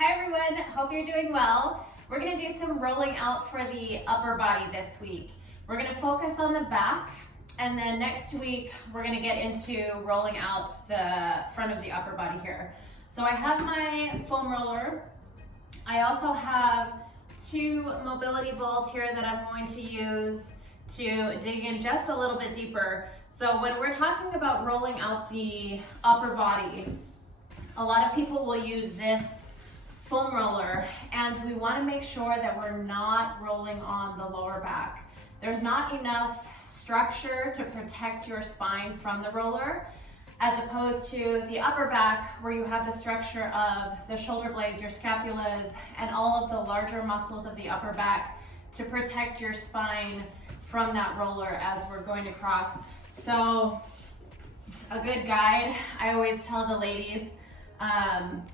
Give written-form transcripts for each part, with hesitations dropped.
Hi everyone, hope you're doing well. We're gonna do some rolling out for the upper body this week. We're gonna focus on the back, and then next week we're gonna get into rolling out the front of the upper body here. So I have my foam roller. I also have 2 mobility balls here that I'm going to use to dig in just a little bit deeper. So when we're talking about rolling out the upper body, a lot of people will use this foam roller, and we want to make sure that we're not rolling on the lower back. There's not enough structure to protect your spine from the roller, as opposed to the upper back where you have the structure of the shoulder blades, your scapulas, and all of the larger muscles of the upper back to protect your spine from that roller as we're going across. So a good guide, I always tell the ladies,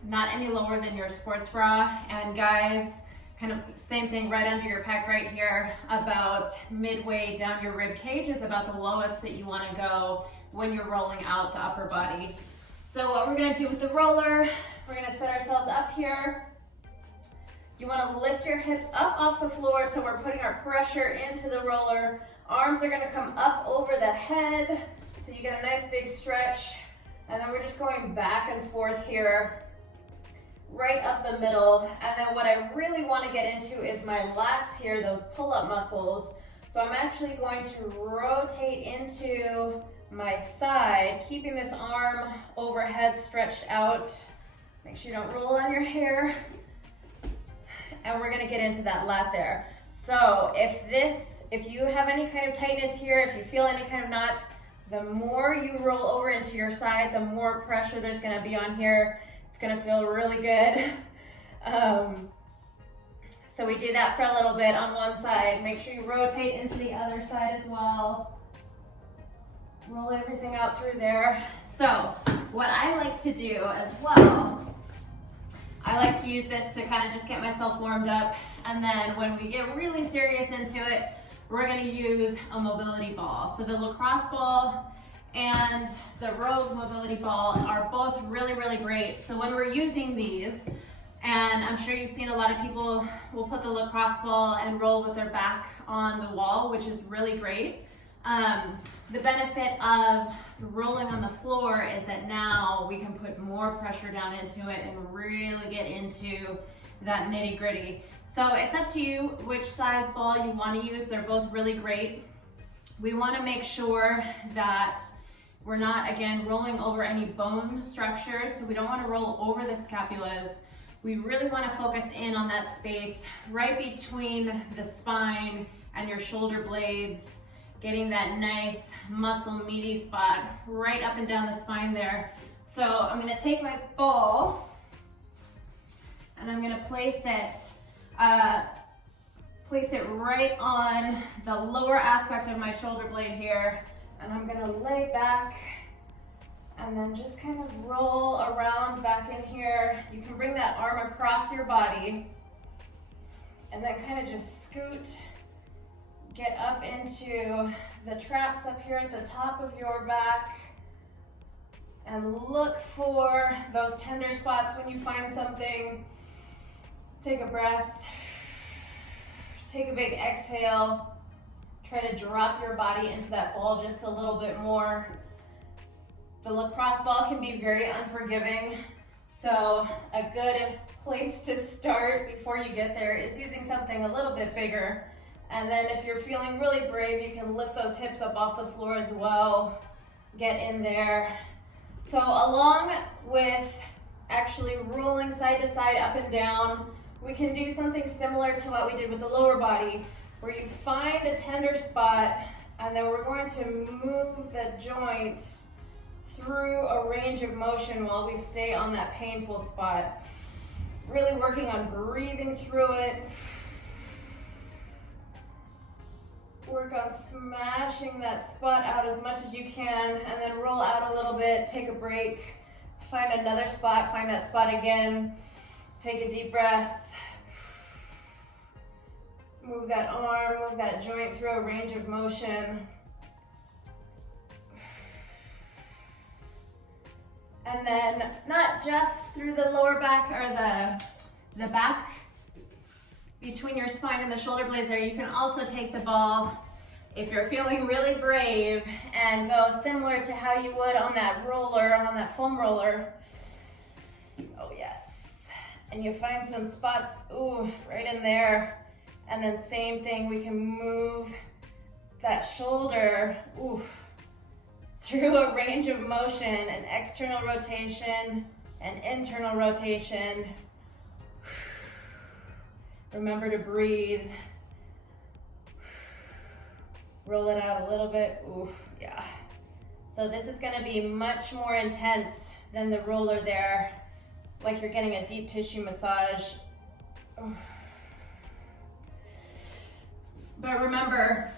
not any lower than your sports bra, and guys, kind of same thing, right under your pec right here, about midway down your rib cage is about the lowest that you want to go when you're rolling out the upper body. So what we're going to do with the roller, we're going to set ourselves up here. You want to lift your hips up off the floor, so we're putting our pressure into the roller. Arms are going to come up over the head, so you get a nice big stretch. And then we're just going back and forth here, right up the middle. And then what I really want to get into is my lats here, those pull-up muscles. So I'm actually going to rotate into my side, keeping this arm overhead stretched out. Make sure you don't roll on your hair. And we're going to get into that lat there. So if you have any kind of tightness here, if you feel any kind of knots, the more you roll over into your side, the more pressure there's going to be on here. It's going to feel really good. So we do that for a little bit on one side. Make sure you rotate into the other side as well. Roll everything out through there. So what I like to do as well, I like to use this to kind of just get myself warmed up. And then when we get really serious into it, we're going to use a mobility ball. So the lacrosse ball and the Rogue mobility ball are both really, really great. So when we're using these, and I'm sure you've seen a lot of people will put the lacrosse ball and roll with their back on the wall, which is really great. The benefit of rolling on the floor is that now we can put more pressure down into it and really get into that nitty gritty. So it's up to you which size ball you want to use. They're both really great. We want to make sure that we're not, again, rolling over any bone structures. So we don't want to roll over the scapulas. We really want to focus in on that space right between the spine and your shoulder blades, getting that nice muscle meaty spot right up and down the spine there. So I'm going to take my ball and I'm going to place it right on the lower aspect of my shoulder blade here, and I'm going to lay back and then just kind of roll around back in here. You can bring that arm across your body and then kind of just scoot, get up into the traps up here at the top of your back, and look for those tender spots. When you find something, take a breath. Take a big exhale. Try to drop your body into that ball just a little bit more. The lacrosse ball can be very unforgiving, so a good place to start before you get there is using something a little bit bigger. And then if you're feeling really brave, you can lift those hips up off the floor as well. Get in there. So along with actually rolling side to side, up and down, we can do something similar to what we did with the lower body, where you find a tender spot and then we're going to move the joint through a range of motion while we stay on that painful spot. Really working on breathing through it. Work on smashing that spot out as much as you can, and then roll out a little bit, take a break, find another spot, find that spot again, take a deep breath. Move that arm, move that joint through a range of motion. And then not just through the lower back or the back between your spine and the shoulder blades there. You can also take the ball, if you're feeling really brave, and go similar to how you would on that roller, on that foam roller. Oh yes. And you find some spots, ooh, right in there. And then same thing, we can move that shoulder, ooh, through a range of motion, an external rotation, an internal rotation. Remember to breathe. Roll it out a little bit, ooh, yeah. So this is gonna be much more intense than the roller there, like you're getting a deep tissue massage. But remember,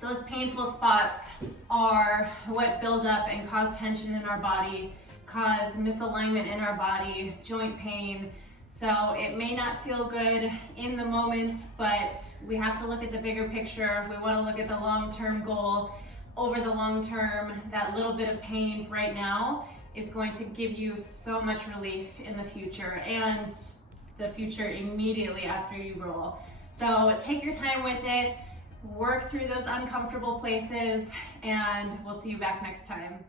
those painful spots are what build up and cause tension in our body, cause misalignment in our body, joint pain. So it may not feel good in the moment, but we have to look at the bigger picture. We want to look at the long-term goal. Over the long term, that little bit of pain right now is going to give you so much relief in the future, and the future immediately after you roll. So take your time with it, work through those uncomfortable places, and we'll see you back next time.